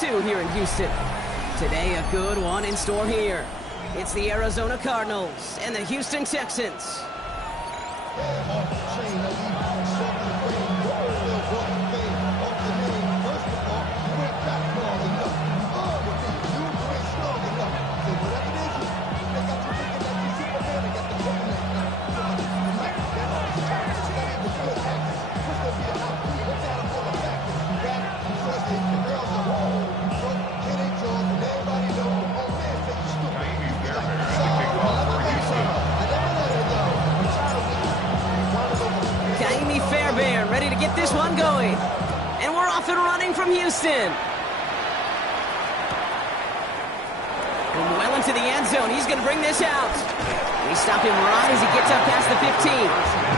2 here in Houston. Today, a good one in store here. It's the Arizona Cardinals and the Houston Texans. Ready to get this one going. And we're off and running from Houston. And well into the end zone. He's going to bring this out. We stop him right as he gets up past the 15.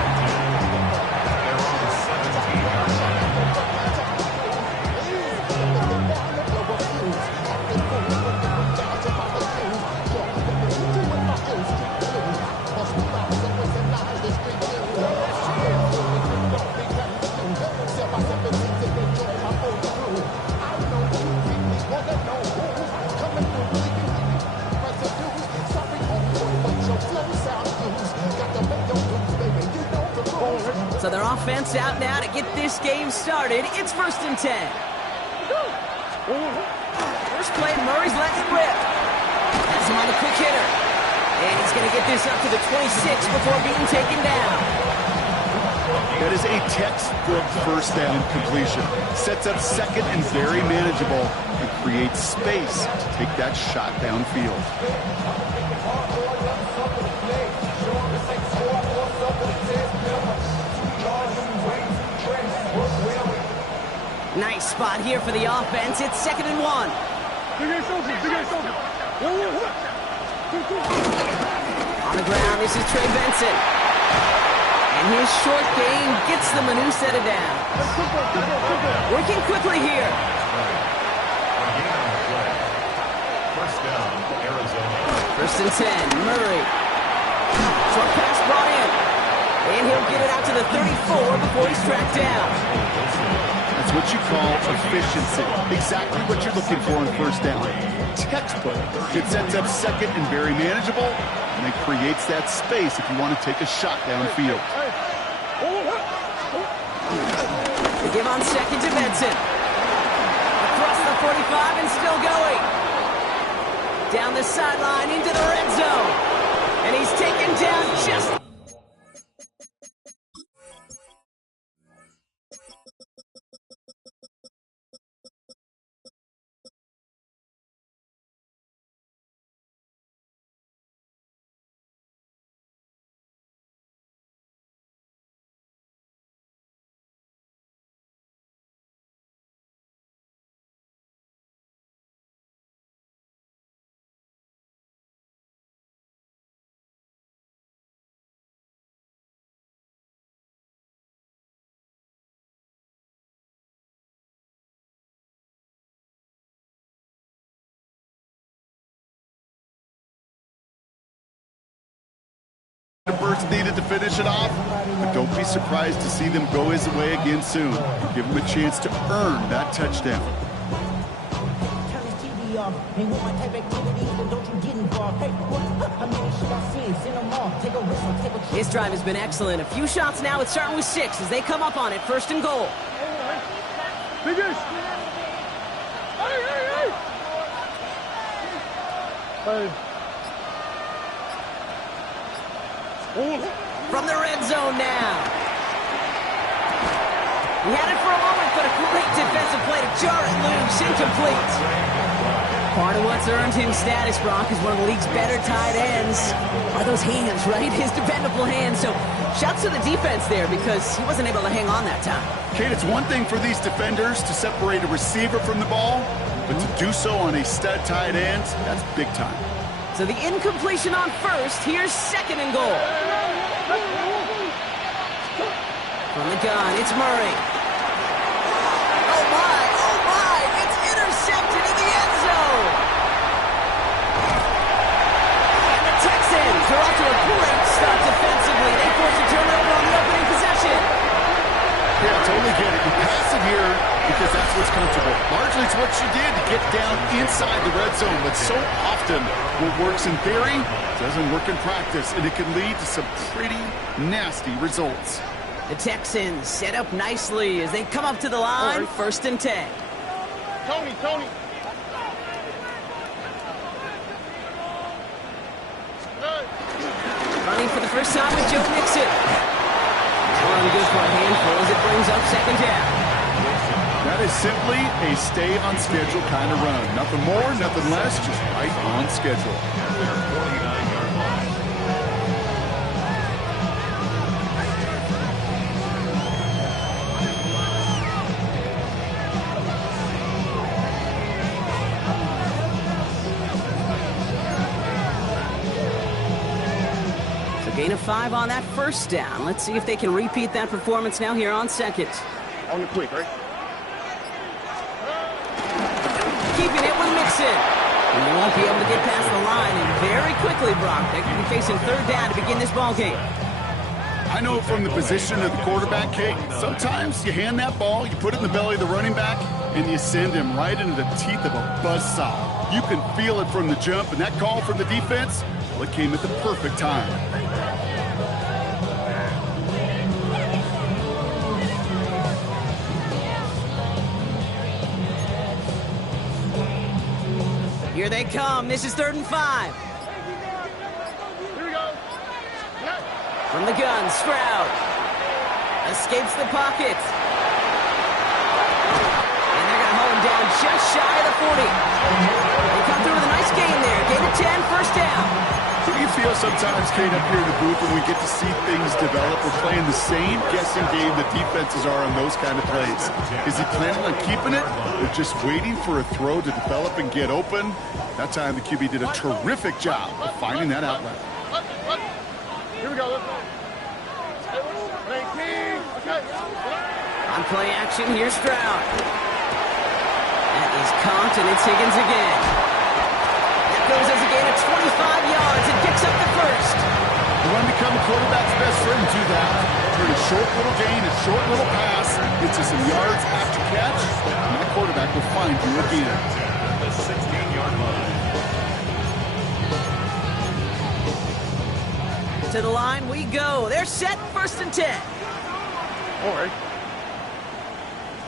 So their offense out now to get this game started. It's 1st and 10. First play, Murray's letting it rip. Has him on the quick hitter. And he's going to get this up to the 26 before being taken down. That is a textbook first down completion. Sets up second and very manageable and creates space to take that shot downfield. Nice spot here for the offense. It's 2nd and 1. On the ground, this is Trey Benson. And his short game gets them a new set of downs. Working quickly here. First down, Arizona. 1st and 10, Murray. Short pass brought in. And he'll get it out to the 34 before he's tracked down. That's what you call efficiency. Exactly what you're looking for in first down. Textbook. It sets up second and very manageable, and it creates that space if you want to take a shot downfield. They give on second to Benson. Across the 45 and still going. Down the sideline into the red zone. And he's taken down just... The burst needed to finish it off, but don't be surprised to see them go his way again soon. Give him a chance to earn that touchdown. His drive has been excellent. A few shots now. It's starting with 6 as they come up on it. 1st and goal. From the red zone now. He had it for a moment, but a great defensive play to jar it loose. Incomplete. Part of what's earned him status, Brock, is one of the league's better tight ends. Are those hands, right? His dependable hands. So shouts to the defense there because he wasn't able to hang on that time. Kate, it's one thing for these defenders to separate a receiver from the ball, but to do so on a stud tight end, that's big time. So the incompletion on 1st. Here's 2nd and goal. From the gun, it's Murray. Oh my, it's intercepted in the end zone. And the Texans are off to a great start defensively. They force a turnover on the opening possession. Yeah, totally get it. You pass it here because that's what's comfortable. Largely it's what you did to get down inside the red zone, but so often what works in theory doesn't work in practice, and it can lead to some pretty nasty results. The Texans set up nicely as they come up to the line, 1st and 10. Tony. Running for the first time with Joe Mixon. One good for a handful as it brings up 2nd down. That is simply a stay-on-schedule kind of run. Nothing more, nothing less, just right on schedule. So gain of 5 on that 1st down. Let's see if they can repeat that performance now here on 2nd. On the quick, right? Keeping it with Mixon. And they won't be able to get past the line, and very quickly, Brock, they could be facing 3rd down to begin this ball game. I know from the position of the quarterback, Kate, sometimes you hand that ball, you put it in the belly of the running back, and you send him right into the teeth of a buzzsaw. You can feel it from the jump, and that call from the defense, well, it came at the perfect time. Here they come. This is 3rd and 5. Here we go. From the gun, Stroud escapes the pocket. And they're going to hold him down just shy of the 40. They come through with a nice gain there. Gain of 10, 1st down. So you feel sometimes, Kate, up here in the booth when we get to see things develop, we're playing the same guessing game the defenses are on those kind of plays. Is he planning on keeping it or just waiting for a throw to develop and get open? That time the QB did a terrific job of finding that outlet. Here we go. Okay. On play action, here's Stroud. That is caught, and it's Higgins again. That goes as a gain of 25 yards and picks up the 1st. The run become a quarterback's best friend to that. Turn a short little gain, a short little pass, gets you some yards after catch, and that quarterback will find you again. The 16-yard line. To the line we go. They're set, 1st and 10. All right.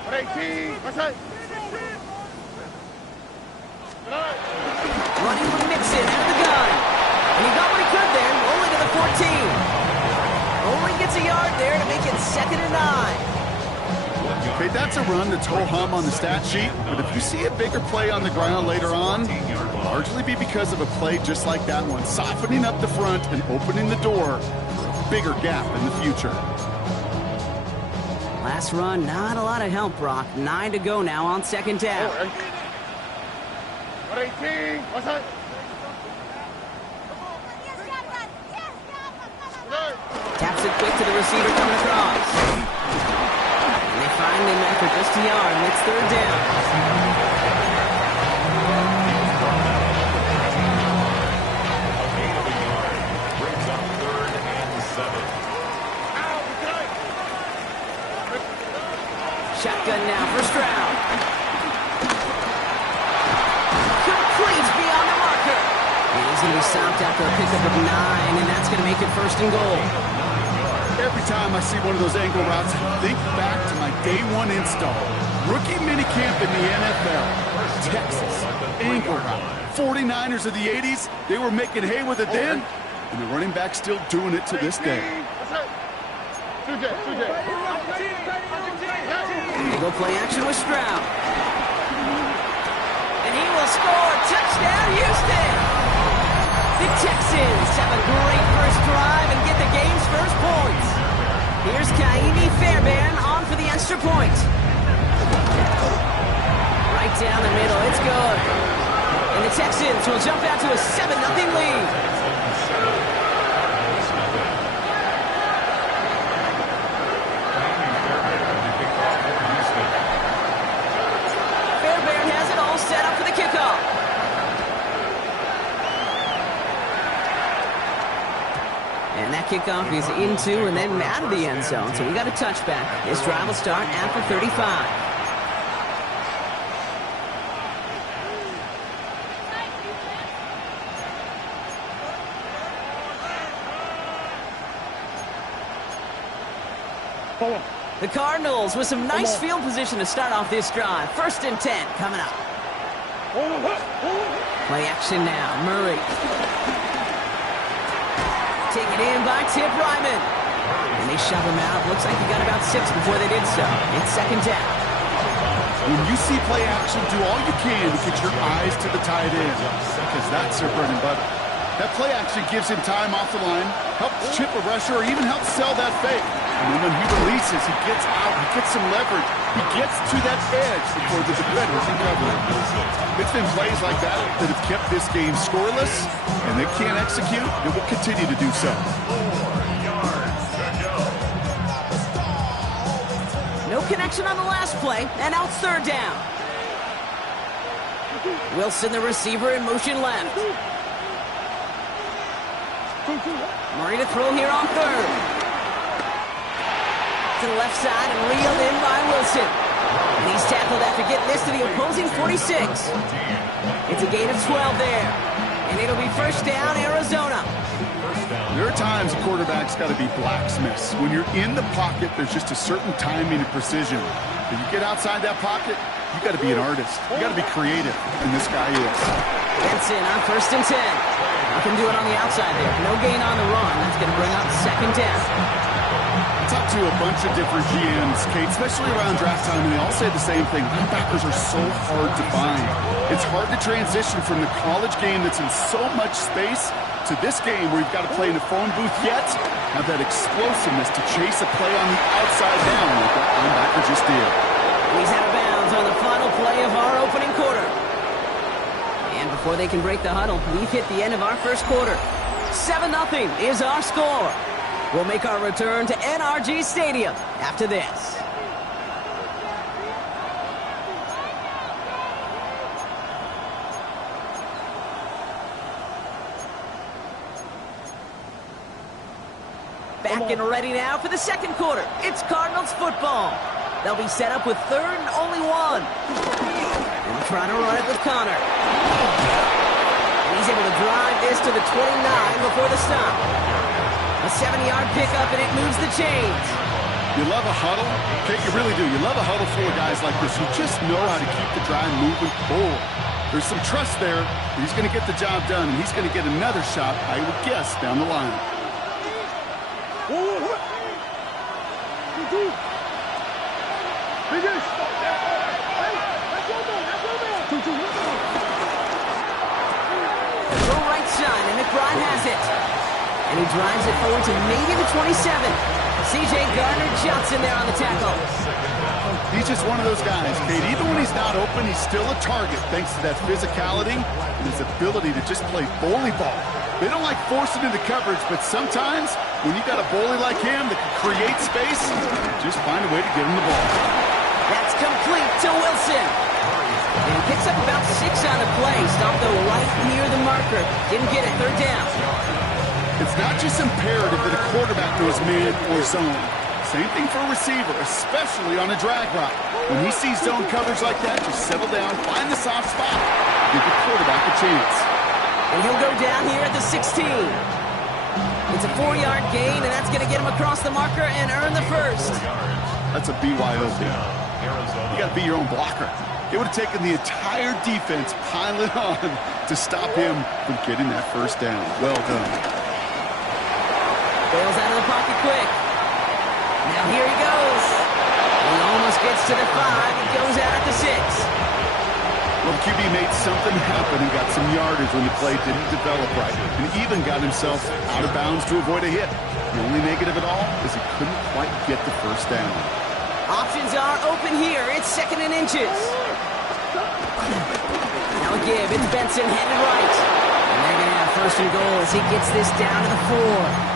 18. What's that? Running with Mixon out of the gun. And he got what he could there, only to the 14. Only gets a yard there to make it 2nd and 9. Okay, that's a run that's ho-hum on the stat sheet, but if you see a bigger play on the ground later on, it'll largely be because of a play just like that one, softening up the front and opening the door for a bigger gap in the future. Last run, not a lot of help, Brock. 9 to go now on 2nd down. 18. What's that? Taps it quick to the receiver coming across. And they find him after just a yard, and it's 3rd down. Brings up 3rd and 7. Shotgun now for Stroud. Complete beyond the marker. He's going to be stopped after a pickup of 9, and that's going to make it 1st and goal. Every time I see one of those angle routes, I think back to my day 1 install. Rookie minicamp in the NFL. Texas, angle route. 49ers of the 80s, they were making hay with it then, and the running back's still doing it to this day. They go play action with Stroud. And he will score. Touchdown, Houston! The Texans have a great first drive and get the game's first points. Here's Kaimi Fairbairn on for the extra point. Right down the middle, it's good. And the Texans will jump out to a 7-0 lead. And that kickoff is into and then out of the end zone. So we got a touchback. This drive will start after 35. The Cardinals with some nice field position to start off this drive. 1st and 10 coming up. Play action now. Murray. Taken in by Tip Ryman. And they shove him out. Looks like he got about 6 before they did so. It's 2nd down. When you see play action, do all you can to get your eyes to the tight end, because that's their bread and butter. That play action gives him time off the line, helps chip a rusher, or even helps sell that fake. And then when he releases, he gets out, he gets some leverage, he gets to that edge before the defenders can cover it. It's been plays like that that have kept this game scoreless, and they can't execute, and will continue to do so. No connection on the last play, and now it's 3rd down. Wilson, the receiver, in motion left. Murray to throw here on 3rd. To the left side and reeled in by Wilson. And he's tackled after getting this to the opposing 46. It's a gain of 12 there. And it'll be 1st down, Arizona. There are times a quarterback's got to be blacksmiths. When you're in the pocket, there's just a certain timing and precision. When you get outside that pocket, you got to be an artist. You got to be creative, and this guy is. Benson on 1st and 10. You can do it on the outside there. No gain on the run. That's going to bring up 2nd down. I talked to a bunch of different GMs, Kate, especially around draft time, and they all say the same thing. Linebackers are so hard to find. It's hard to transition from the college game that's in so much space to this game where you've got to play in a phone booth, yet have that explosiveness to chase a play on the outside down like that linebacker just did. He's out of bounds on the final play of our opening quarter. And before they can break the huddle, we've hit the end of our 1st quarter. 7-0 is our score. We'll make our return to NRG Stadium after this. Back and ready now for the 2nd quarter. It's Cardinals football. They'll be set up with 3rd and only 1. And trying to run it with Connor. And he's able to drive this to the 29 before the stop. A 70-yard pickup, and it moves the chains. You love a huddle? Okay, you really do. You love a huddle full of guys like this who just know how to keep the drive moving forward. There's some trust there. He's going to get the job done, and he's going to get another shot, I would guess, down the line. Throw right side, and McBride has it. And he drives it forward to maybe the 27. C.J. Gardner-Johnson there on the tackle. He's just one of those guys, Kate. Even when he's not open, he's still a target thanks to that physicality and his ability to just play bully ball. They don't like forcing into coverage, but sometimes when you got a bully like him that can create space, just find a way to get him the ball. That's complete to Wilson. And he picks up about 6 on the play. Stopped though right near the marker. Didn't get it. 3rd down. It's not just imperative that a quarterback knows man or zone. Same thing for a receiver, especially on a drag route. When he sees zone coverage like that, just settle down, find the soft spot, give the quarterback a chance. And he'll go down here at the 16. It's a 4-yard gain, and that's going to get him across the marker and earn the 1st. That's a BYOB. You got to be your own blocker. It would have taken the entire defense piling on to stop him from getting that 1st down. Well done. Bails out of the pocket quick. Now here he goes. He almost gets to the 5. He goes out at the 6. Well, the QB made something happen and got some yardage when the play didn't develop right. And even got himself out of bounds to avoid a hit. The only negative at all is he couldn't quite get the 1st down. Options are open here. It's 2nd and inches. Now a give. It's Benson headed right. And they're going to have 1st and goal as he gets this down to the 4.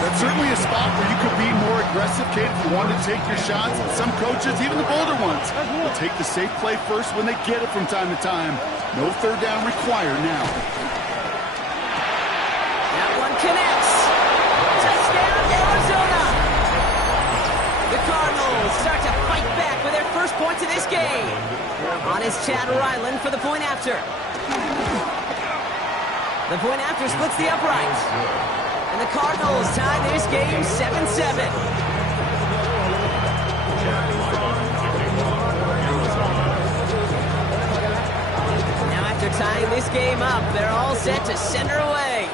That's certainly a spot where you could be more aggressive, Kate, if you wanted to take your shots. Some coaches, even the bolder ones, will take the safe play first when they get it from time to time. No 3rd down required now. That one connects. Touchdown, Arizona. The Cardinals start to fight back with their 1st points of this game. On is Chad Ryland for the point after. The point after splits the uprights. And the Cardinals tie this game 7-7. this game up. They're all set to send her away.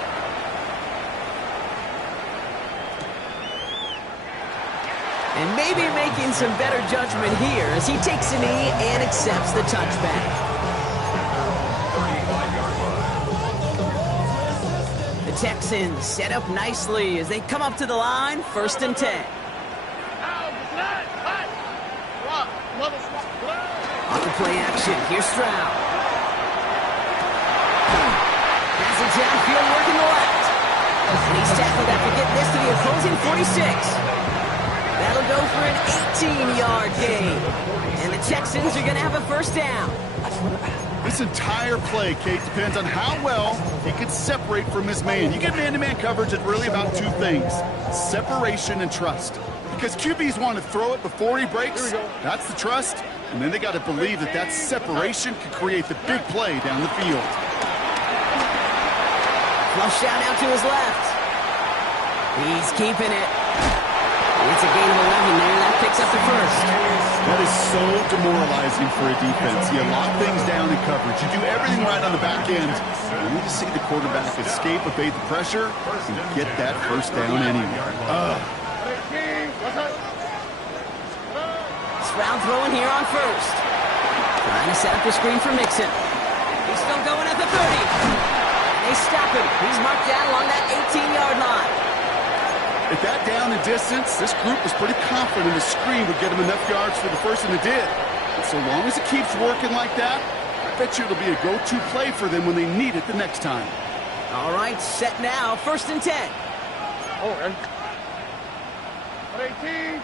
And maybe making some better judgment here as he takes a knee and accepts the touchback. The Texans set up nicely as they come up to the line, 1st and 10. On the play action, here's Stroud. Has it downfield, working the left. And he's tackled after getting this to the opposing 46. That'll go for an 18-yard gain. And the Texans are going to have a 1st down. This entire play, Kate, depends on how well he can separate from his man. You get man-to-man coverage, it's really about 2 things: separation and trust. Because QBs want to throw it before he breaks. That's the trust. And then they got to believe that that separation can create the big play down the field. Flush down out to his left. He's keeping it. It's a gain of 11 there. That picks up the 1st. That is so demoralizing for a defense. You lock things down in coverage. You do everything right on the back end. You need to see the quarterback escape, evade the pressure, and get that 1st down anyway. Stroud throwing here on 1st. Trying to set up a screen for Mixon. He's still going at the 30. And they stop him. He's marked down along that 18-yard line. At that down and distance, this group was pretty confident the screen would get him enough yards for the 1st, and it did. And so long as it keeps working like that, I bet you it'll be a go-to play for them when they need it the next time. All right, set now, 1st and 10. Oh, and 18.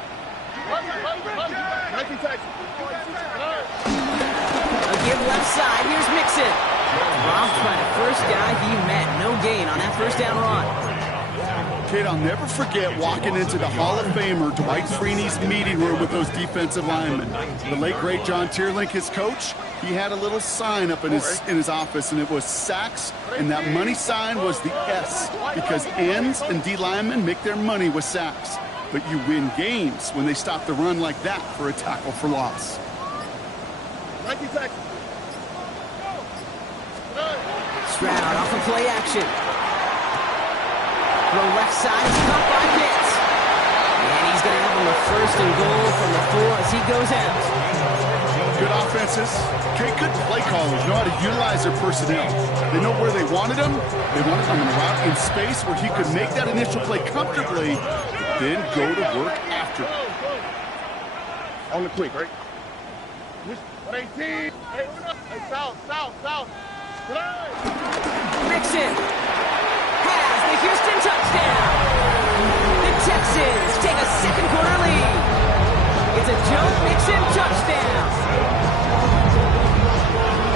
A give left side. Here's Mixon. Robbed by the 1st guy he met. No gain on that 1st down run. Kid, I'll never forget walking into the Hall of Famer Dwight Freeney's meeting room with those defensive linemen. The late, great John Tierlink, his coach, he had a little sign up in his office, and it was sacks, and that money sign was the S, because ends and D linemen make their money with sacks. But you win games when they stop the run like that for a tackle for loss. Stroud off of play action. Throw left side is caught by Pitts. And he's going to have him a 1st and goal from the 4 as he goes out. Good offenses. Okay, good play callers know how to utilize their personnel. They know where they wanted him. They wanted him in a route in space where he could make that initial play comfortably, then go to work after. On the quick, right? 18. Hey, south. Mixon has the Houston touchdown. The Texans take a 2nd quarter lead. It's a Joe Mixon touchdown.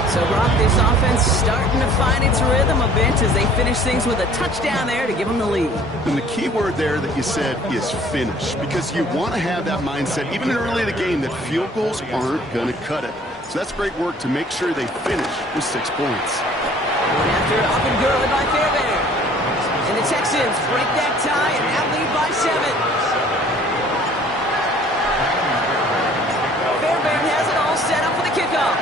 So, Brock, this offense starting to find its rhythm a bit as they finish things with a touchdown there to give them the lead. And the key word there that you said is finish, because you want to have that mindset, even early in the game, that field goals aren't going to cut it. So that's great work to make sure they finish with 6 points. Going after it up and good by Fairbairn. And the Texans break that tie and now lead by 7. Fairbairn has it all set up for the kickoff.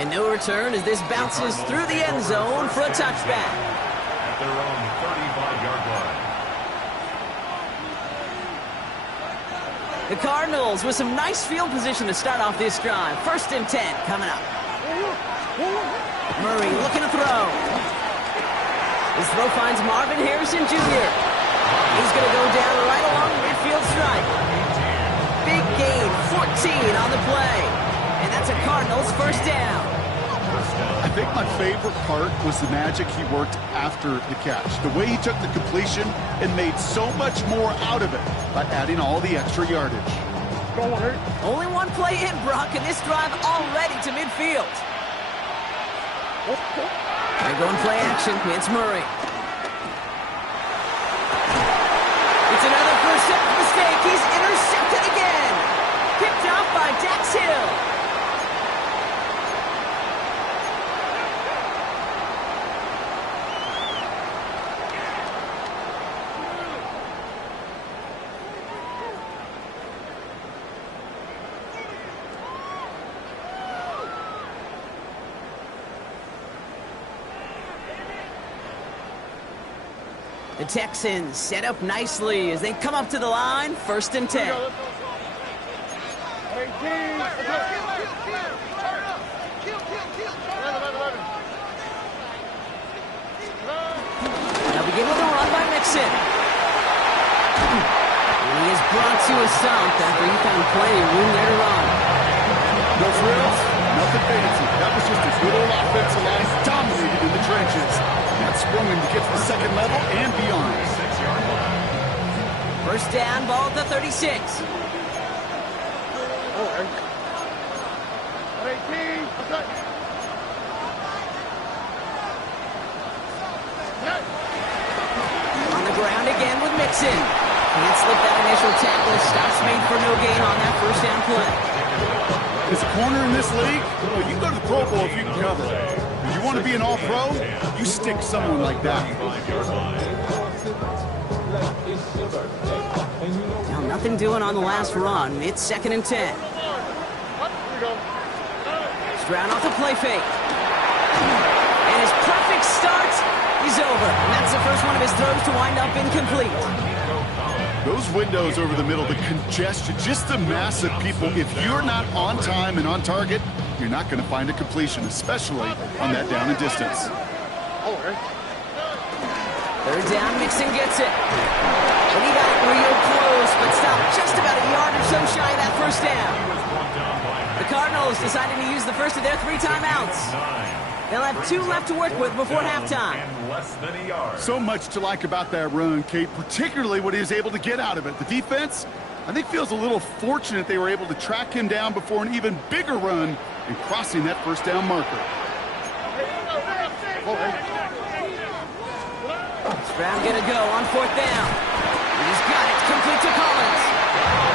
And no return as this bounces through the end zone for a touchback. At their own 35-yard line. The Cardinals with some nice field position to start off this drive. 1st and 10 coming up. Murray looking to throw. His throw finds Marvin Harrison Jr. He's going to go down right along the midfield stripe. Big gain, 14 on the play. And that's a Cardinals 1st down. I think my favorite part was the magic he worked after the catch. The way he took the completion and made so much more out of it by adding all the extra yardage. Only one play in, Brock, and this drive already to midfield. They're going play action. It's Murray. It's another 1st down mistake. He's intercepted again. Picked off by Dax Hill. The Texans set up nicely as they come up to the line, 1st and 10. They'll begin with a run by Mixon. And he is brought to a stop after he found plenty of room there to run. No frills, nothing fancy. That was just a good old offensive line dominated in the trenches. That sprung him to get to the second level and beyond. 1st down, ball at the 36. On the ground again with Mixon. Can't slip that initial tackle. Stops made for no gain on that 1st down play. As a corner in this league, well, you can go to the Pro Bowl if you can cover. If you want to be an all-pro, you stick someone like that. Now nothing doing on the last run. It's 2nd and 10. Stroud off the play fake. And his perfect start is over. And that's the first one of his throws to wind up incomplete. Those windows over the middle, the congestion, just the mass of people. If you're not on time and on target, you're not going to find a completion, especially on that down and distance. 3rd down, Mixon gets it. And he got it real close, but stopped just about a yard or so shy of that 1st down. The Cardinals decided to use the first of their 3 timeouts. They'll have 2 left to work with before halftime. So much to like about that run, Kate, particularly what he was able to get out of it. The defense, I think, feels a little fortunate they were able to track him down before an even bigger run and crossing that 1st down marker. Stroud gonna go on 4th down. He's got it, complete to Collins.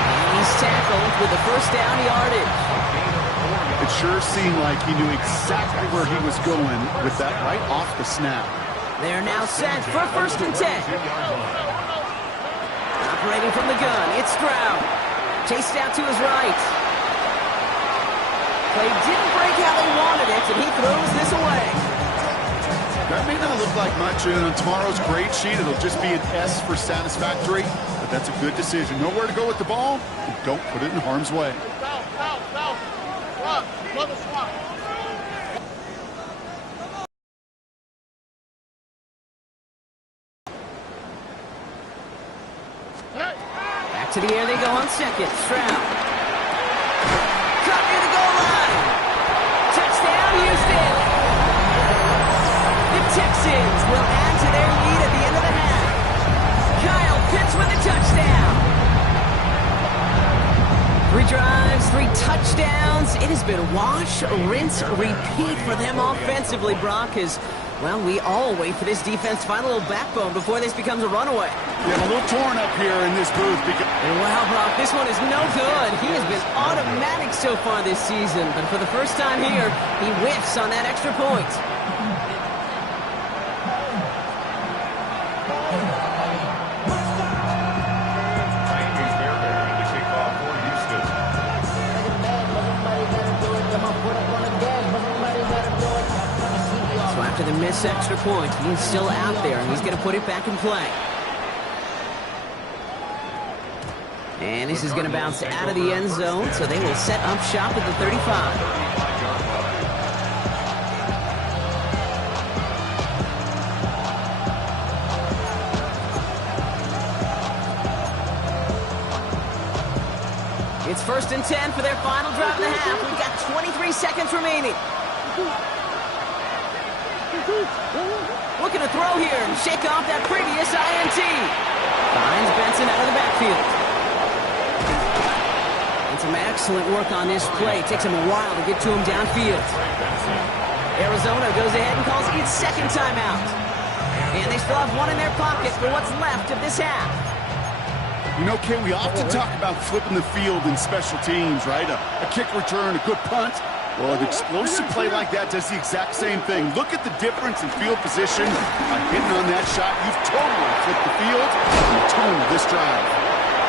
And he's tackled with the 1st down yardage. It sure seemed like he knew exactly where he was going with that right off the snap. They're now set for 1st and 10. Operating from the gun, it's Stroud. Chased out to his right. Play didn't break how they wanted it, and he throws this away. That may not look like much, and on tomorrow's grade sheet, it'll just be an S for satisfactory, but that's a good decision. Know where to go with the ball, and don't put it in harm's way. Back to the air they go on 2nd. Stroud. Cut near the goal line. Touchdown, Houston. The Texans will add to their lead at the end of the half. Kyle Pitts with a touchdown. 3 drives, 3 touchdowns. It has been wash, rinse, repeat for them offensively, Brock, as, well, we all wait for this defense to find a little backbone before this becomes a runaway. Yeah, I'm a little torn up here in this booth because... And wow, Brock, this one is no good. He has been automatic so far this season, but for the first time here, he whiffs on that extra point. So after the missed extra point, he's still out there, and he's going to put it back in play. And this is going to bounce out of the end zone, so they will set up shop at the 35. It's 1st and 10 for their final drive of the half. We've got 23 seconds remaining. Looking to throw here and shake off that previous INT. Finds Benson out of the backfield. And some excellent work on this play. Takes him a while to get to him downfield. Arizona goes ahead and calls its 2nd timeout. And they still have 1 in their pocket for what's left of this half. You know, Kay, we often talk about flipping the field in special teams, right? A kick return, a good punt. Well, an explosive play like that does the exact same thing. Look at the difference in field position. By hitting on that shot, you've totally flipped the field and turned this drive.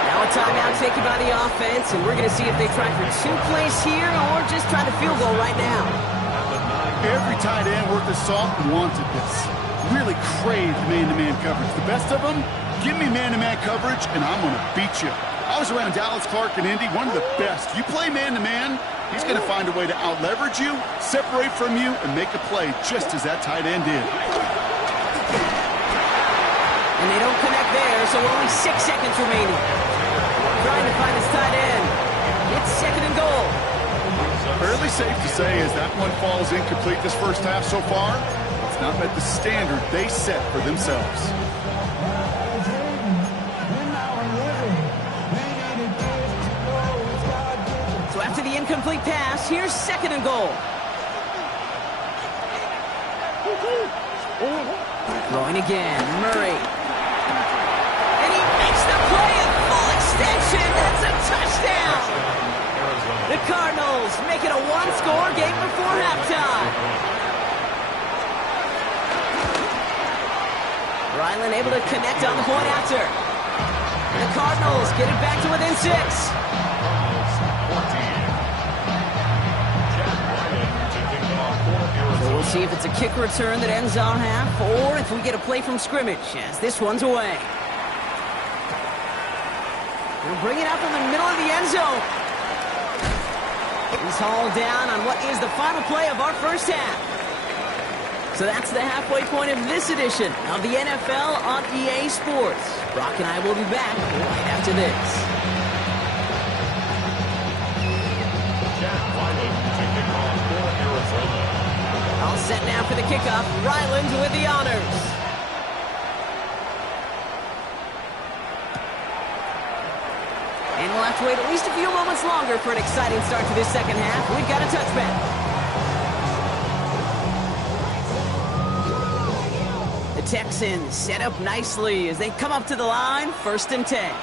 Now a timeout taken by the offense, and we're going to see if they try for 2 plays here or just try the field goal right now. Every tight end worth his salt wanted this. really crave man-to-man coverage. The best of them, give me man-to-man coverage, and I'm going to beat you. I was around Dallas, Clark, and Indy, one of the best. You play man-to-man, he's going to find a way to out-leverage you, separate from you, and make a play just as that tight end did. And they don't connect there, so only 6 seconds remaining. Trying to find his tight end. It's 2nd and goal. Fairly safe to say as that one falls incomplete this first half so far, it's not met the standard they set for themselves. So after the incomplete pass, here's 2nd and goal. Throwing again, Murray. And he makes the play at full extension. That's a touchdown. The Cardinals make it a one-score game before halftime. Ryland able to connect on the point after. The Cardinals get it back to within 6. So we'll see if it's a kick return that ends our half, or if we get a play from scrimmage, as this one's away. We'll bring it up in the middle of the end zone. He's hauled down on what is the final play of our first half. So that's the halfway point of this edition of the NFL on EA Sports. Brock and I will be back right after this. All set now for the kickoff. Ryland with the honors. And we'll have to wait at least a few moments longer for an exciting start to this second half. We've got a touchback. The Texans set up nicely as they come up to the line, 1st and 10.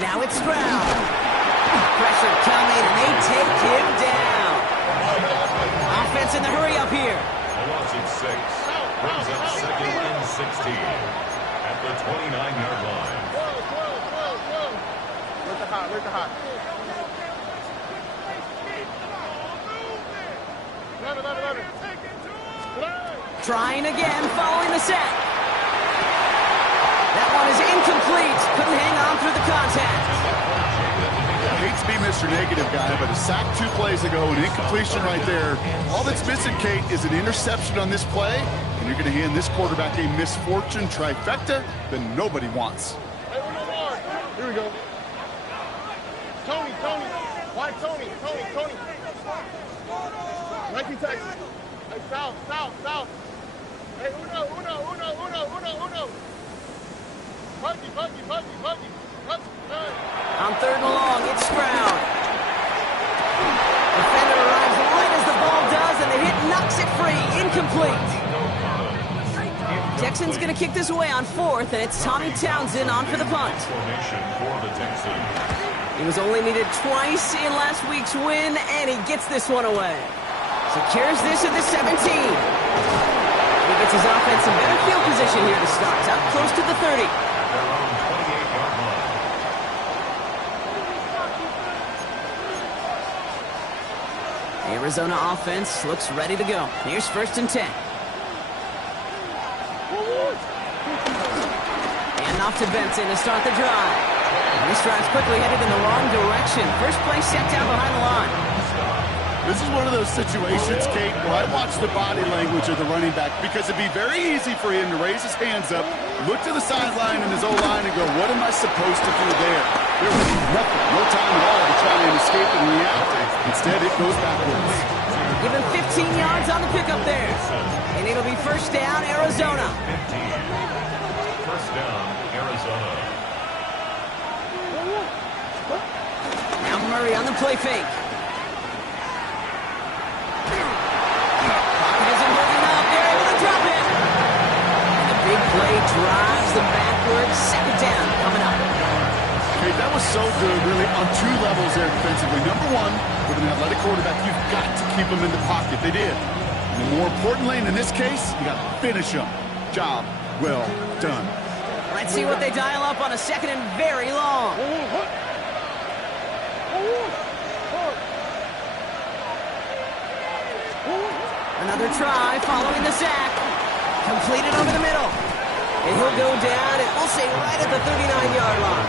Now it's Stroud. Pressure coming, and they take him down. Offense in the hurry up here. A loss at 6. Brings up 2nd and 16 at the 29-yard line. Where's the hot? Trying again, following the set. That one is incomplete. Couldn't hang on through the contact. I hate to be Mr. Negative guy, but a sack 2 plays ago, an incompletion right there. All that's missing, Kate, is an interception on this play, and you're going to hand this quarterback a misfortune trifecta that nobody wants. Here we go. Tony. Why Tony? Nike Texas. Hey, south. Hey, uno. Buggy. On 3rd and long, it's Stroud. Defender arrives right as the ball does, and the hit knocks it free. Incomplete. Texans going to kick this away on 4th, and it's Tommy Townsend on for the punt. He was only needed twice in last week's win, and he gets this one away. Secures this at the 17. He gets his offense in better field position here to start. Up close to the 30. Arizona offense looks ready to go. Here's 1st and 10. And off to Benson to start the drive. And this drive's quickly headed in the wrong direction. First play set down behind the line. This is one of those situations, Kate, where I watch the body language of the running back because it'd be very easy for him to raise his hands up, look to the sideline and his O-line and go, what am I supposed to do there? There was nothing, no time at all to try and escape and react. Instead, it goes backwards. Give him 15 yards on the pickup there. And it'll be 1st down, Arizona. 1st down, Arizona. Now Murray on the play fake. Play drives them backwards. 2nd down coming up. Okay, that was so good, really, on 2 levels there defensively. Number 1, with an athletic quarterback, you've got to keep him in the pocket. They did. And more importantly, and in this case, you got to finish him. Job well done. Let's see what they dial up on a 2nd and very long. Another try following the sack. Completed over the middle. And he'll go down, and we'll say right at the 39-yard line.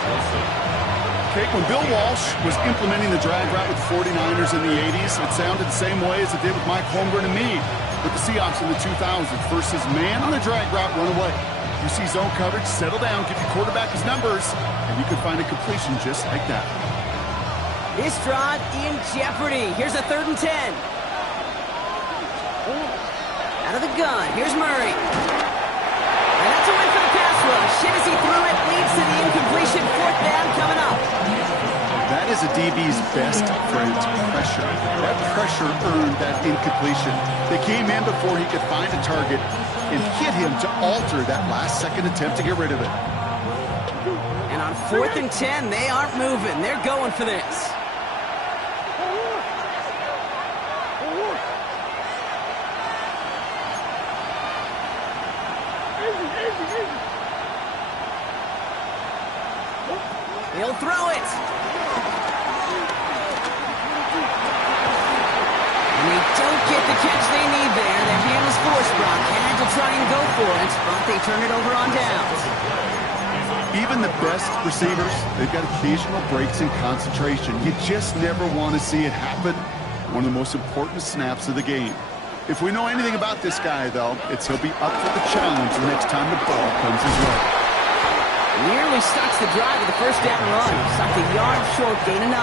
Okay, when Bill Walsh was implementing the drag route with 49ers in the 80s, it sounded the same way as it did with Mike Holmgren and me with the Seahawks in the 2000s. Versus man on a drag route, run away. You see zone coverage, settle down, give your quarterback his numbers, and you can find a completion just like that. This drive in jeopardy. Here's a 3rd and 10. Out of the gun, here's Murray. And that's a win for the pass rush. Shit as he threw it, leads to the incompletion. 4th down coming up. That is a DB's best friend, pressure. That pressure earned that incompletion. They came in before he could find a target and hit him to alter that last-second attempt to get rid of it. And on 4th and 10, they aren't moving. They're going for this. He'll throw it. And they don't get the catch they need there. Their hand was forced, Brock. Had to try and go for it, but they turn it over on downs. Even the best receivers, they've got occasional breaks in concentration. You just never want to see it happen. One of the most important snaps of the game. If we know anything about this guy, though, it's he'll be up for the challenge the next time the ball comes his way. Nearly starts the drive with the 1st down run. Stopped a yard short, gain of 9.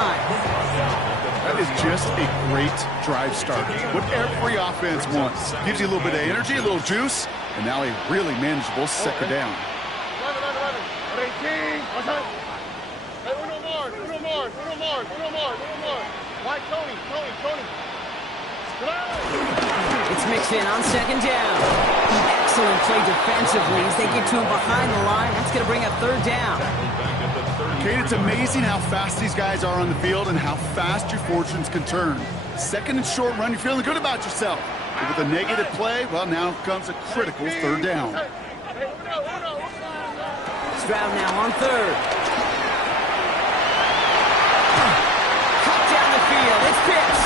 That is just a great drive start. What every offense wants. Gives you a little bit of energy, a little juice, and now a really manageable 2nd down. It's mixed in on 2nd down. Excellent play defensively as they get to him behind the line. That's going to bring up 3rd down. Kate, it's amazing how fast these guys are on the field and how fast your fortunes can turn. 2nd and short run, you're feeling good about yourself. But with a negative play, well, now comes a critical 3rd down. Stroud now on 3rd. Cut down the field. It's Pitts.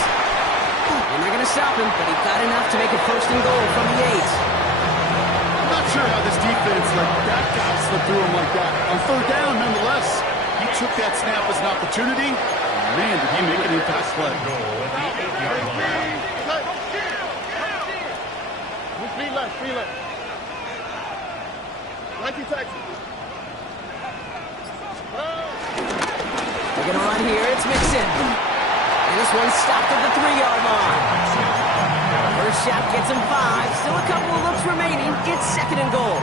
And they're going to stop him, but he got enough to make it 1st and goal from the 8. I'm not sure how this defense let that guy slip through him like that. On 3rd down, nonetheless, he took that snap as an opportunity. Man, did he make an impact play. Speed left. Nike Texas. They're going to run here. It's Mixon. And this one's stopped at the 3-yard line. First shot gets him 5. Still a couple of looks remaining. It's 2nd and goal.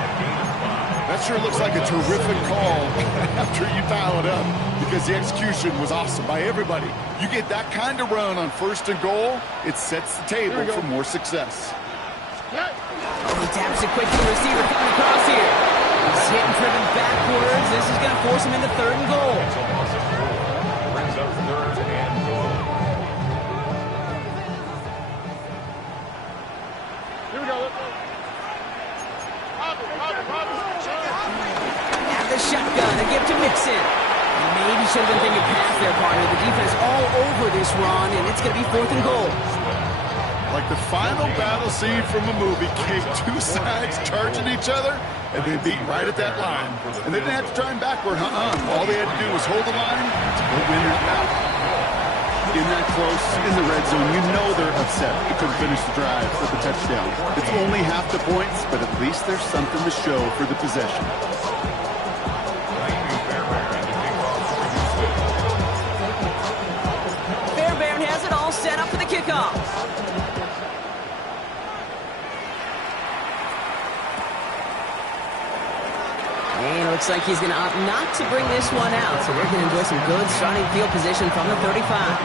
That sure looks like a terrific call after you dial it up, because the execution was awesome by everybody. You get that kind of run on 1st and goal, it sets the table for more success. Oh, he taps it quick to the receiver coming across here. He's hit and driven backwards. This is going to force him into 3rd and goal. Brings up 3rd and goal. Here we go. Let's go. Out of the shotgun, a give to Mixon. Maybe should have been thinking pass there, partner. The defense all over this run, and it's going to be 4th and goal. Like the final battle scene from a movie, Kate, 2 sides charging each other, and they beat right at that line. And they didn't have to try him backward, All they had to do was hold the line to go win that battle. In that close, in the red zone, you know they're upset. They couldn't finish the drive with the touchdown. It's only half the points, but at least there's something to show for the possession. Fairbairn has it all set up for the kickoff. And it looks like he's going to opt not to bring this one out. So they're going to enjoy some good starting field position from the 35.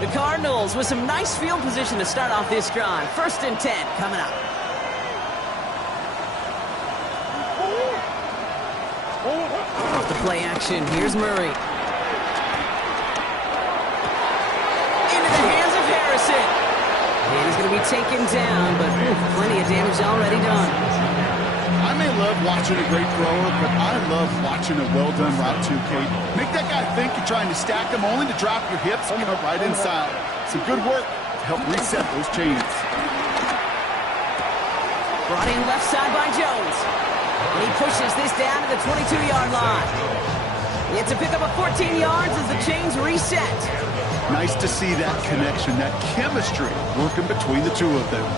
The Cardinals with some nice field position to start off this drive. 1st and 10 coming up. Off the play action, here's Murray. Into the hands of Harrison. And he's going to to be taken down, but plenty of damage already done. I may love watching a great thrower, but I love watching a well-done route too, Kate. Make that guy think you're trying to stack him only to drop your hips and cut right inside. Some good work to help reset those chains. Brought in left side by Jones. And he pushes this down to the 22-yard line. It's a pickup of 14 yards as the chains reset. Nice to see that connection, that chemistry working between the two of them.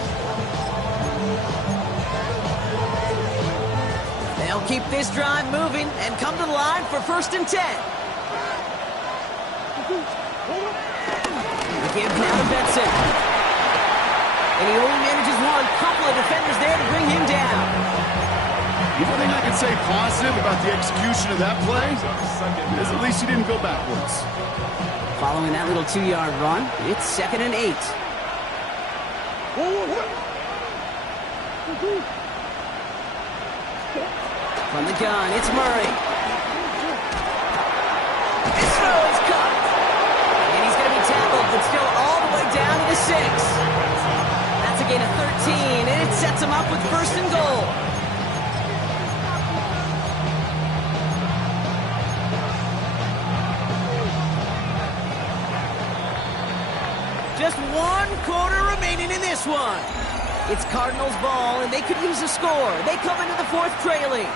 They'll keep this drive moving and come to the line for 1st and 10. The give now to Benson. And he only manages one. Couple of defenders there to bring him down. The only thing I can say positive about the execution of that play is at least he didn't go backwards. Following that little 2-yard run, it's 2nd and 8. From the gun, it's Murray. His throw is caught. And he's going to be tackled, but still all the way down to the 6. That's a gain of 13, and it sets him up with 1st and goal. Just 1 quarter remaining in this one. It's Cardinals ball, and they could use a score. They come into the 4th trailing.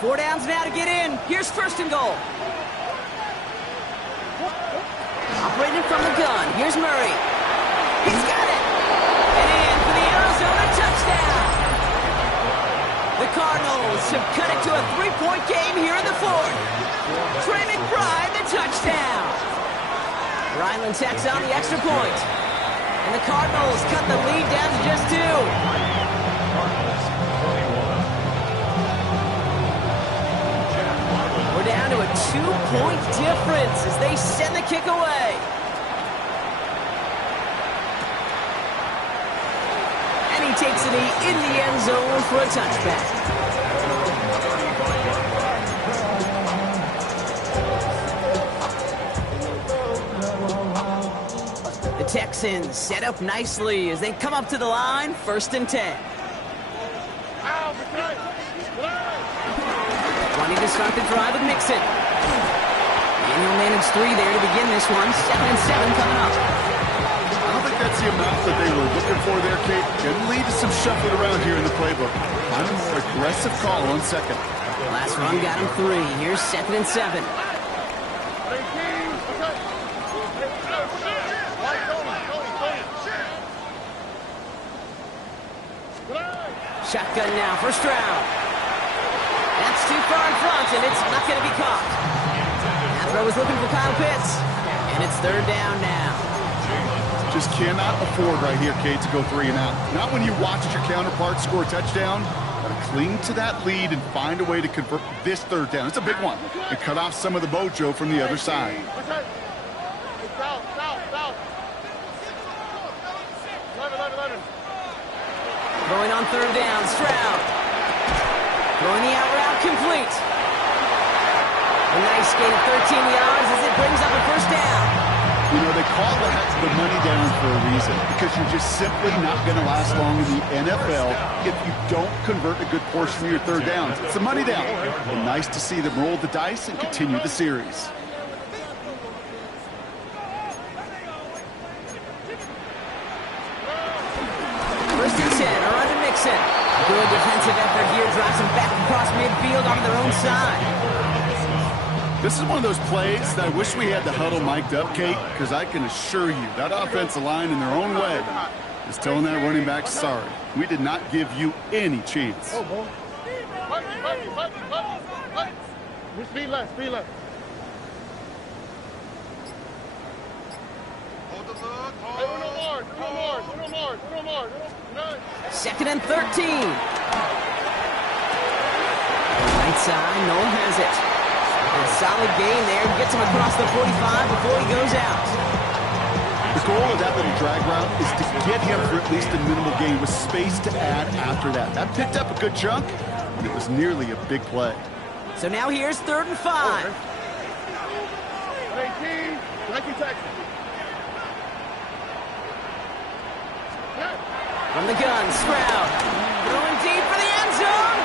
Four downs now to get in. Here's 1st and goal. Operating from the gun. Here's Murray. He's got it. And in for the Arizona touchdown. The Cardinals have cut it to a 3-point game here in the 4th. Trey McBride, the touchdown. Ryland tacks on the extra point. And the Cardinals cut the lead down to just 2. We're down to a 2-point difference as they send the kick away. And he takes it in the end zone for a touchback. The Texans set up nicely as they come up to the line, 1st and 10. Wanting to start the drive with Mixon. And he'll manage 3 there to begin this one. 2nd and 7 coming up. I don't think that's the amount that they were looking for there, Kate. Can lead to some shuffling around here in the playbook. I'm a more aggressive call on 2nd. Last run got him 3. Here's 2nd and 7. Shotgun now, 1st round. That's too far in front, and it's not going to be caught. That throw was looking for Kyle Pitts, and it's 3rd down now. Just cannot afford right here, Kate, to go 3 and out. Not when you watch your counterpart score a touchdown. Got to cling to that lead and find a way to convert this 3rd down. It's a big one. And cut off some of the mojo from the other side. Throwing on 3rd down, Stroud. Throwing the out route complete. A nice gain of 13 yards as it brings up a 1st down. You know, they call that the money down for a reason, because you're just simply not going to last long in the NFL if you don't convert a good portion of your 3rd downs. It's a money down. And nice to see them roll the dice and continue the series. Good defensive effort here, drives them back across midfield on their own side. This is one of those plays that I wish we had the huddle mic'd up, Kate, because I can assure you that offensive line in their own way is telling that running back, sorry, we did not give you any chance. Speed left, speed left. 2nd and 13. Right side, Noel has it. A solid gain there. Gets him across the 45 before he goes out. The goal of that little drag route is to get him for at least a minimal gain with space to add after that. That picked up a good chunk, and it was nearly a big play. So now here's 3rd and 5. 18, Nike Texas. From the gun, Stroud. Throwing deep for the end zone.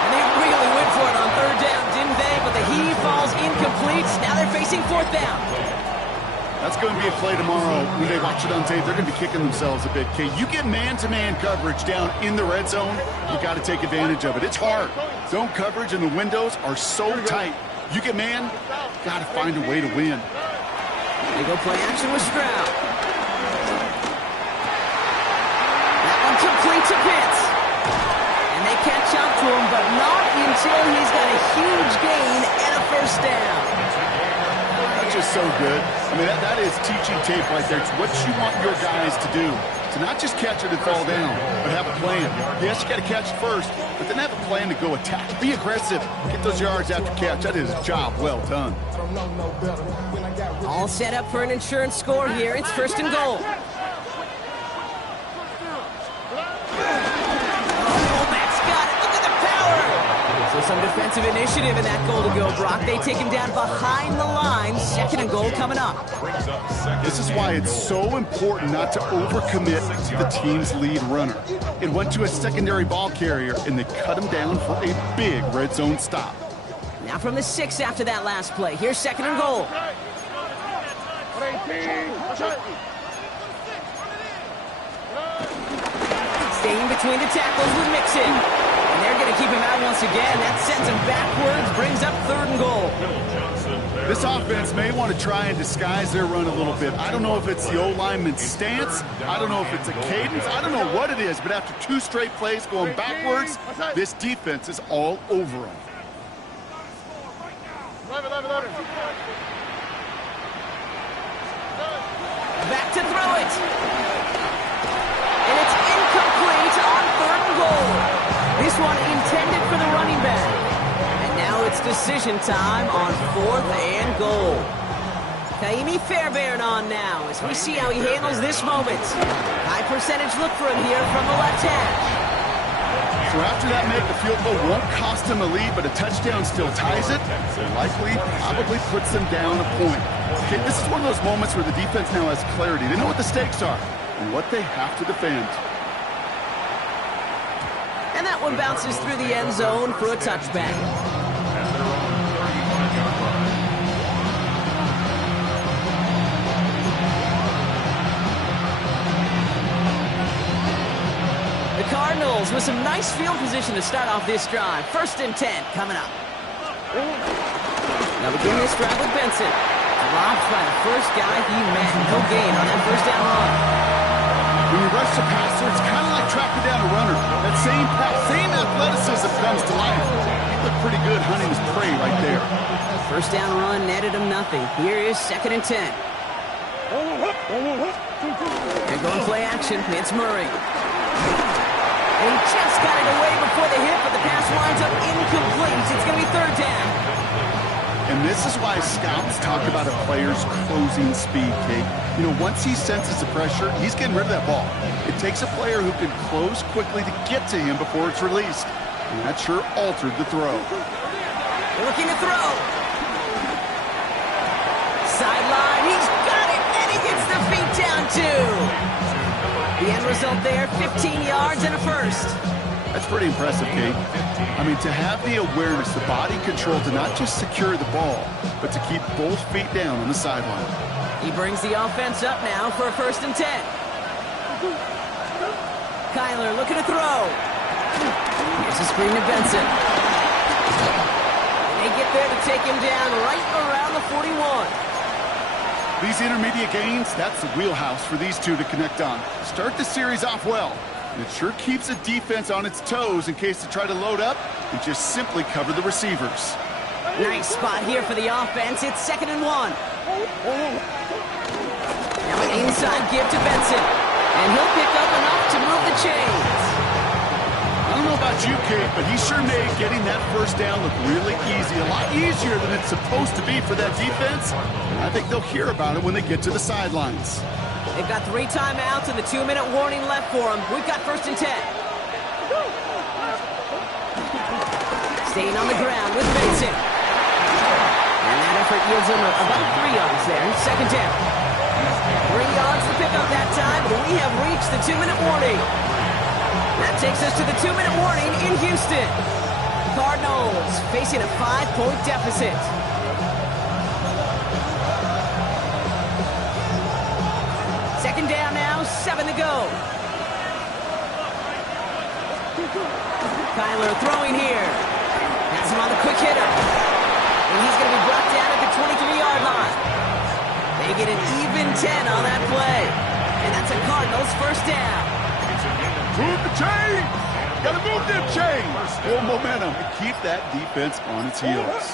And they really went for it on 3rd down, didn't they? But the heave falls incomplete. Now they're facing 4th down. That's going to be a play tomorrow. When they watch it on tape, they're going to be kicking themselves a bit. Okay, you get man-to-man coverage down in the red zone, you got to take advantage of it. It's hard. Zone coverage and the windows are so tight. You get man, got to find a way to win. They go play action with Stroud. That one complete to Pitts. And they catch up to him, but not until he's got a huge gain and a 1st down. That's just so good. I mean, that is teaching tape right there. It's what you want your guys to do. To not just catch it and fall down, but have a plan. Yes, you got to catch it first, but then have a plan to go attack. Be aggressive. Get those yards after catch. That is a job well done. All set up for an insurance score here. It's 1st and goal. So some defensive initiative in that goal to go, Brock. They take him down behind the line. 2nd and goal coming up. This is why it's so important not to overcommit to the team's lead runner. It went to a secondary ball carrier, and they cut him down for a big red zone stop. Now from the 6 after that last play. Here's 2nd and goal. Staying between the tackles with Mixon. And they're going to keep him out once again. That sends him backwards, brings up 3rd and goal. This offense may want to try and disguise their run a little bit. I don't know if it's the O-lineman's stance. I don't know if it's a cadence. I don't know what it is, but after 2 straight plays going backwards, this defense is all over them. Back to throw it. And it's incomplete on 3rd and goal. This one intended for the running back. And now it's decision time on 4th and goal. Kaimi Fairbairn on now as we see how he handles this moment. High percentage look for him here from the left hash. So after that make, the field goal won't cost him a lead, but a touchdown still ties it. Likely, probably puts them down a point. Okay, this is one of those moments where the defense now has clarity. They know what the stakes are and what they have to defend. And that one bounces through the end zone for a touchback. The Cardinals with some nice field position to start off this drive. 1st and 10 coming up. Now begin this drive with Benson. Dropped by the first guy he met. No gain on that 1st down run. When you rush the passer, it's kind of like tracking down a runner. That same athleticism comes to life. He looked pretty good hunting his prey right there. 1st down run netted him nothing. Here is 2nd and 10. They're going play action. It's Murray. And he just got it away before the hit, but the pass winds up incomplete. It's going to be 3rd down. And this is why scouts talk about a player's closing speed, Kate. You know, once he senses the pressure, he's getting rid of that ball. It takes a player who can close quickly to get to him before it's released. And that sure altered the throw. Looking to throw. Sideline, he's got it, and he gets the feet down too. The end result there, 15 yards and a 1st. That's pretty impressive, Kate. I mean, to have the awareness, the body control to not just secure the ball, but to keep both feet down on the sideline. He brings the offense up now for a 1st and 10. Kyler looking to throw. Here's a screen to Benson. And they get there to take him down right around the 41. These intermediate gains, that's the wheelhouse for these two to connect on. Start the series off well. And it sure keeps the defense on its toes in case they try to load up and just simply cover the receivers. Nice spot here for the offense. It's 2nd and 1. Now an inside give to Benson. And he'll pick up enough to move the chains. know about you, Kate, but he sure made getting that first down look really easy. A lot easier than it's supposed to be for that defense. I think they'll hear about it when they get to the sidelines. They've got 3 timeouts and the 2-minute warning left for them. We've got 1st and 10. Staying on the ground with Mason. And that effort yields him about 3 yards there. 2nd down. 3 yards to pick up that time, but we have reached the 2-minute warning. That takes us to the 2-minute warning in Houston. Cardinals facing a 5-point deficit. Second down now, 7 to go. Kyler throwing here. Has him on the quick hitter. And he's going to be brought down at the 23-yard line. They get an even 10 on that play. And that's a Cardinals 1st down. Move the chain! Gotta move them chains! Full momentum to keep that defense on its heels.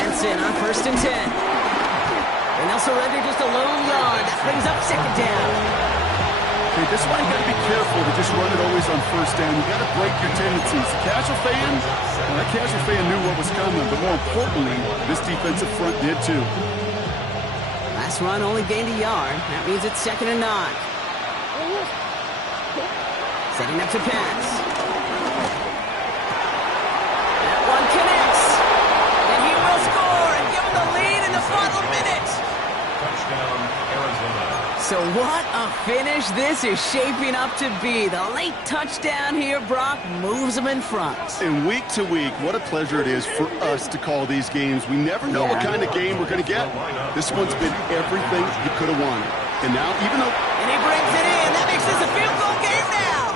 Benson on 1st and 10. And they'll surrender just a lone yard. That brings up 2nd down. Okay, this is why you gotta be careful to just run it always on 1st down. You gotta break your tendencies. The casual fan, well, that casual fan knew what was coming, but more importantly, this defensive front did too. Last run only gained a yard. That means it's 2nd and 9. Setting up to pass. That one connects. And he will score and give him the lead in the final minute. Touchdown, Arizona. So what a finish this is shaping up to be. The late touchdown here, Brock, moves them in front. And week to week, what a pleasure it is for us to call these games. We never know what kind of game we're going to get. This one's been everything you could have wanted. And now, even though... And he brings it in. That makes this a field goal game now.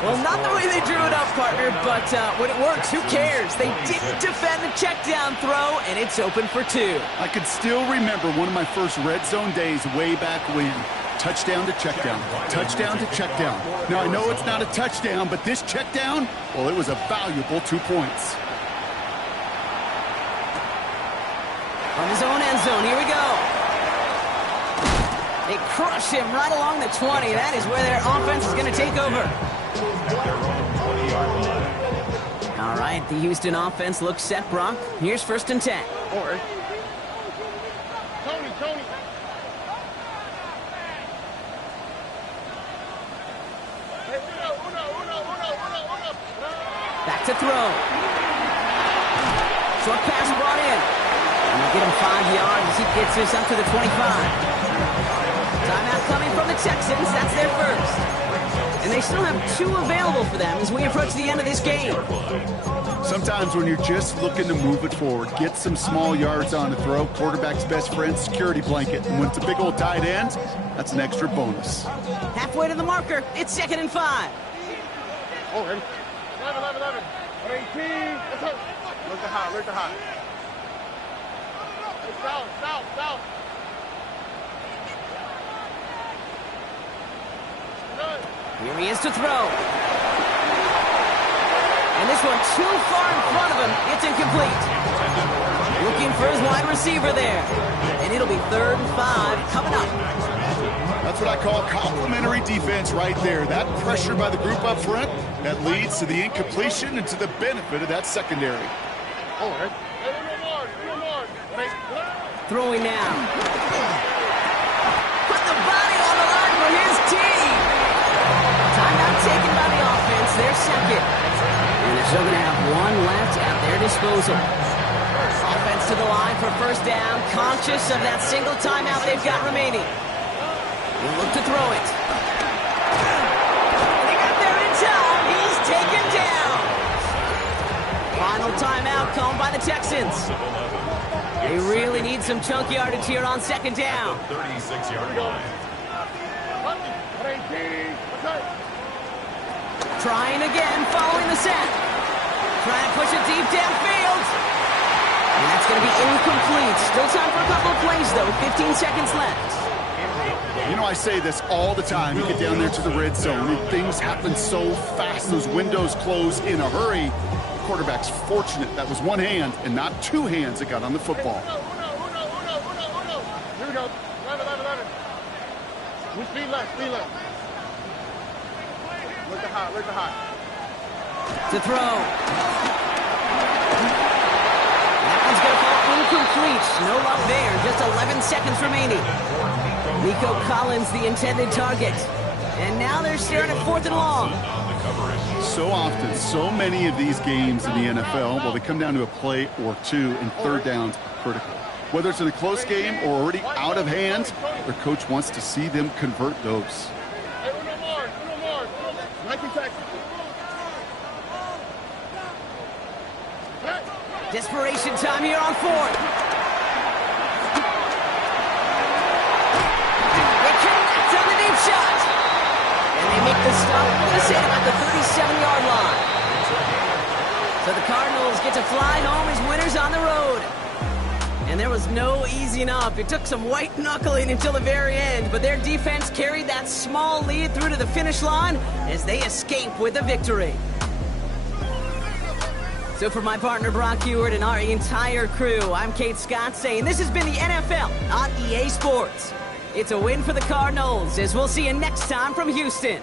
Well, not the way they drew it up, partner, but when it works, who cares? They didn't defend the check down throw, and it's open for 2. I could still remember one of my first red zone days way back when. Touchdown to check down. Touchdown to check down. Now, I know it's not a touchdown, but this check down, well, it was a valuable 2 points. On his own end zone, here we go. They crush him right along the 20. That is where their offense is going to take over. All right, the Houston offense looks set, Brock. Here's 1st and 10. Tony. Back to throw. Short pass brought in. And they'll get him 5 yards as he gets this up to the 25. Timeout coming from the Texans. That's their first. And they still have 2 available for them as we approach the end of this game. Sometimes when you're just looking to move it forward, get some small yards on a throw, quarterback's best friend, security blanket. And when it's a big old tight end, that's an extra bonus. Halfway to the marker. It's 2nd and 5. Oh, 11. 18. Look at hot. South. Here he is to throw. And this one too far in front of him. It's incomplete. Looking for his wide receiver there. And it'll be 3rd and 5 coming up. That's what I call complimentary defense right there. That pressure by the group up front, that leads to the incompletion and to the benefit of that secondary. Throwing now. Put the body on the line for his team. Timeout taken by the offense. They're 2nd. And they're still going to have 1 left at their disposal. Offense to the line for 1st down. Conscious of that single timeout they've got remaining. He'll look to throw it. And he got there in time. He's taken down. Final timeout called by the Texans. They really need some chunk yardage here on 2nd down. 36-yard line. Trying again, following the set. Trying to push it deep downfield. And that's going to be incomplete. Still time for a couple of plays, though. 15 seconds left. You know, I say this all the time. You get down there to the red zone, and things happen so fast. Those windows close in a hurry. The quarterback's fortunate that was 1 hand and not 2 hands that got on the football. Here we go. 11. Speed left. Look at hot. To throw. That one's going to fall incomplete. No luck there. Just 11 seconds remaining. Nico Collins, the intended target. And now they're staring at 4th and long. So often, so many of these games in the NFL, well, they come down to a play or two, and third downs are critical. Whether it's in a close game or already out of hand, their coach wants to see them convert those. Hey, no more. Nike tackle. Desperation time here on 4th. They connect on the deep shot. And they make the stop, I'm going to say about the 37-yard line. So the Cardinals get to fly home as winners on the road. And there was no easing up. It took some white knuckling until the very end, but their defense carried that small lead through to the finish line as they escape with a victory. So for my partner Brock Ewart and our entire crew, I'm Kate Scott saying this has been the NFL on EA Sports. It's a win for the Cardinals, as we'll see you next time from Houston.